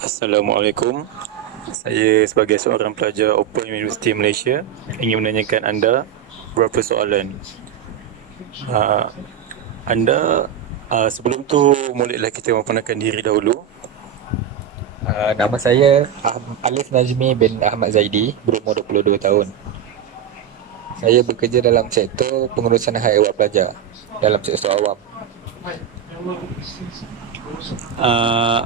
Assalamualaikum. Saya sebagai seorang pelajar Open University Malaysia ingin menanyakan anda beberapa soalan. Uh, anda sebelum tu bolehlah kita memperkenalkan diri dahulu. Nama saya Alif Nazmi bin Ahmad Zaidi, berumur 22 tahun. Saya bekerja dalam sektor pengurusan hak ehwal pelajar dalam sektor awam. Uh,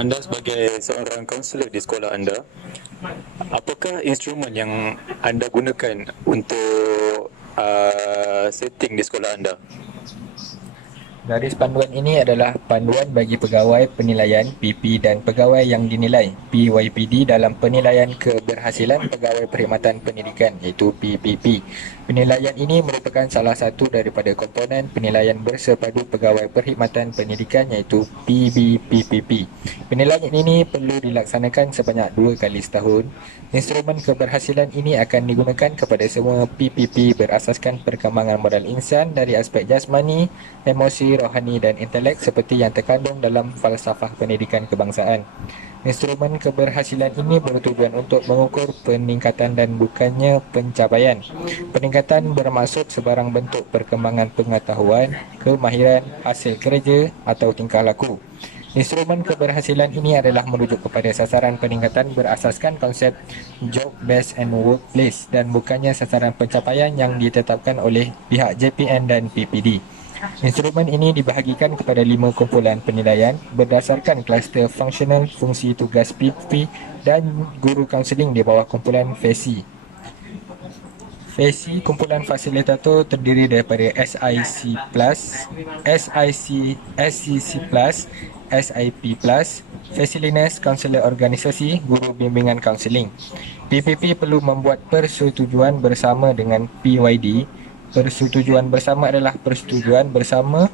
anda sebagai seorang kaunselor di sekolah anda, apakah instrumen yang anda gunakan untuk setting di sekolah anda? Garis panduan ini adalah panduan bagi pegawai penilaian PP dan pegawai yang dinilai PYPD dalam penilaian keberhasilan pegawai perkhidmatan pendidikan iaitu PPP. Penilaian ini merupakan salah satu daripada komponen penilaian bersepadu pegawai perkhidmatan pendidikan iaitu PBPPP. Penilaian ini perlu dilaksanakan sebanyak 2 kali setahun. Instrumen keberhasilan ini akan digunakan kepada semua PPP berasaskan perkembangan modal insan dari aspek jasmani, emosi, rohani dan intelek seperti yang terkandung dalam falsafah pendidikan kebangsaan. Instrumen keberhasilan ini bertujuan untuk mengukur peningkatan dan bukannya pencapaian. Peningkatan bermaksud sebarang bentuk perkembangan pengetahuan, kemahiran, hasil kerja atau tingkah laku. Instrumen keberhasilan ini adalah merujuk kepada sasaran peningkatan berasaskan konsep Job Based and Workplace dan bukannya sasaran pencapaian yang ditetapkan oleh pihak JPN dan PPD. Instrumen ini dibahagikan kepada 5 kumpulan penilaian berdasarkan kluster fungsional, fungsi tugas PP dan guru kaunseling di bawah kumpulan FASI. FASI kumpulan fasilitator terdiri daripada SIC+, SCC+, SIP+, Facilitas Kaunselor Organisasi, Guru Bimbingan Kaunseling. PPP perlu membuat persetujuan bersama dengan PYD. Persetujuan bersama adalah persetujuan bersama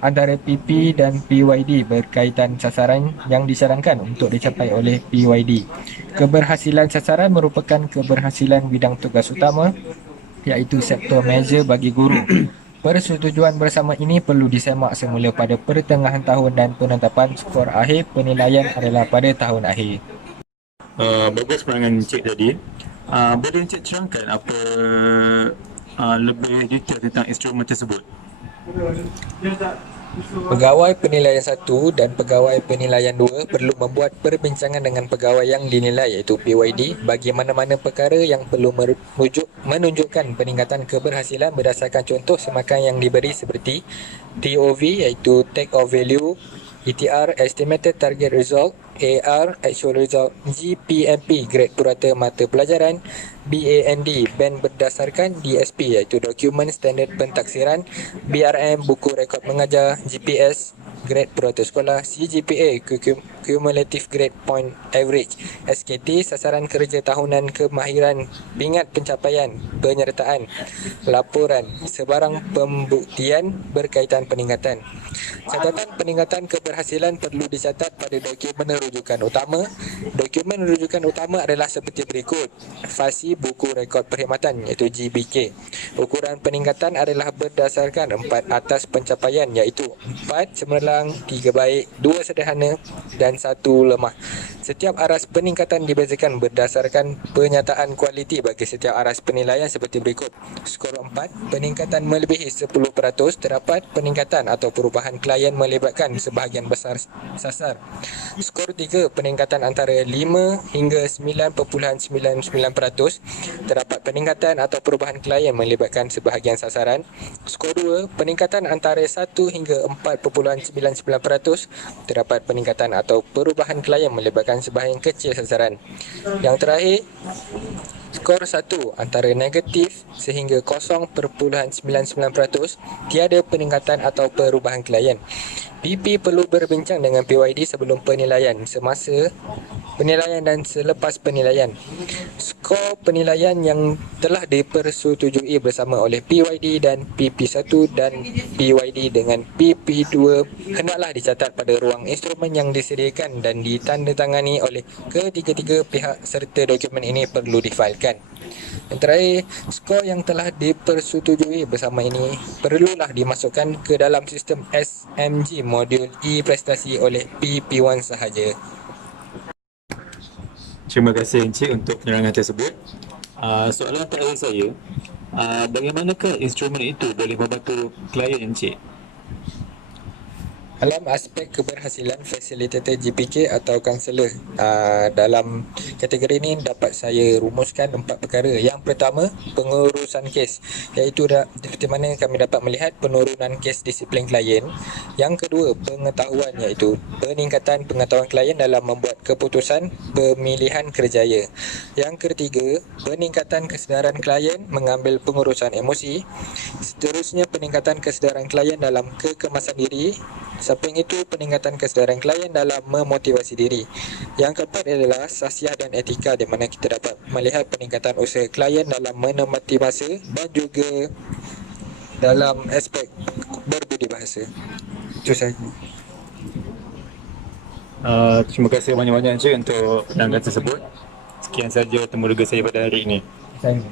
antara PP dan PYD berkaitan sasaran yang disarankan untuk dicapai oleh PYD. Keberhasilan sasaran merupakan keberhasilan bidang tugas utama iaitu sektor measure bagi guru. Persetujuan bersama ini perlu disemak semula pada pertengahan tahun dan penetapan skor akhir penilaian adalah pada tahun akhir. Bagus penerangan Encik tadi. Boleh Encik terangkan apa lebih detail tentang instrumen tersebut? Pegawai penilaian 1 dan pegawai penilaian 2 perlu membuat perbincangan dengan pegawai yang dinilai iaitu PYD bagi mana-mana perkara yang perlu menunjukkan peningkatan keberhasilan berdasarkan contoh semakan yang diberi seperti TOV iaitu Take of Value, ETR Estimated Target Result, AR Actual Result, GPMP Grade Purata Mata Pelajaran, BAND Band berdasarkan DSP iaitu Dokumen Standard Pentaksiran, BRM Buku Rekod Mengajar, GPS Grade Purata Sekolah, CGPA Cumulative Grade Point Average, SKT Sasaran Kerja Tahunan Kemahiran, Pingat Pencapaian, Penyertaan, Laporan, Sebarang Pembuktian berkaitan peningkatan. Catatan peningkatan keberhasilan perlu dicatat pada dokumen rujukan utama. Dokumen rujukan utama adalah seperti berikut. Fasi Buku Rekod Perkhidmatan iaitu GBK. Ukuran peningkatan adalah berdasarkan 4 atas pencapaian iaitu 4 cemerlang, 3 baik, 2 sederhana dan 1 lemah. Setiap aras peningkatan dibezakan berdasarkan penyataan kualiti bagi setiap aras penilaian seperti berikut. Skor 4, peningkatan melebihi 10%, terdapat peningkatan atau perubahan klien melibatkan sebahagian besar sasar. Skor 3, peningkatan antara 5 hingga 9.99%, terdapat peningkatan atau perubahan klien melibatkan sebahagian sasaran. Skor 2, peningkatan antara 1 hingga 4.99%, terdapat peningkatan atau perubahan klien melibatkan sebahagian kecil sasaran. Yang terakhir, skor 1 antara negatif sehingga 0.99%, tiada peningkatan atau perubahan klien. PP perlu berbincang dengan PYD sebelum penilaian semasa Penilaian dan selepas penilaian. Skor penilaian yang telah dipersetujui bersama oleh PYD dan PP1 dan PYD dengan PP2 hendaklah dicatat pada ruang instrumen yang disediakan dan ditandatangani oleh ketiga-tiga pihak serta dokumen ini perlu difailkan. Yang terakhir, skor yang telah dipersetujui bersama ini perlulah dimasukkan ke dalam sistem SMG modul e-prestasi oleh PP1 sahaja. Terima kasih Encik untuk penerangan tersebut. Soalan terakhir saya, bagaimanakah instrumen itu boleh membantu klien Encik? Dalam aspek keberhasilan fasilitator GPK atau kaunselor, dalam kategori ini dapat saya rumuskan 4 perkara. Yang pertama, pengurusan kes, iaitu seperti mana kami dapat melihat penurunan kes disiplin klien. Yang kedua, pengetahuan, iaitu peningkatan pengetahuan klien dalam membuat keputusan pemilihan kerjaya. Yang ketiga, peningkatan kesedaran klien mengambil pengurusan emosi. Seterusnya, peningkatan kesedaran klien dalam kekemasan diri. Samping itu, peningkatan kesedaran klien dalam memotivasi diri. Yang keempat adalah sasiah dan etika, di mana kita dapat melihat peningkatan usaha klien dalam menemati masa dan juga dalam aspek berbudi bahasa. Itu sahaja. Terima kasih banyak-banyak Encik untuk penerangan tersebut. Sekian saja temu rega saya pada hari ini. Saya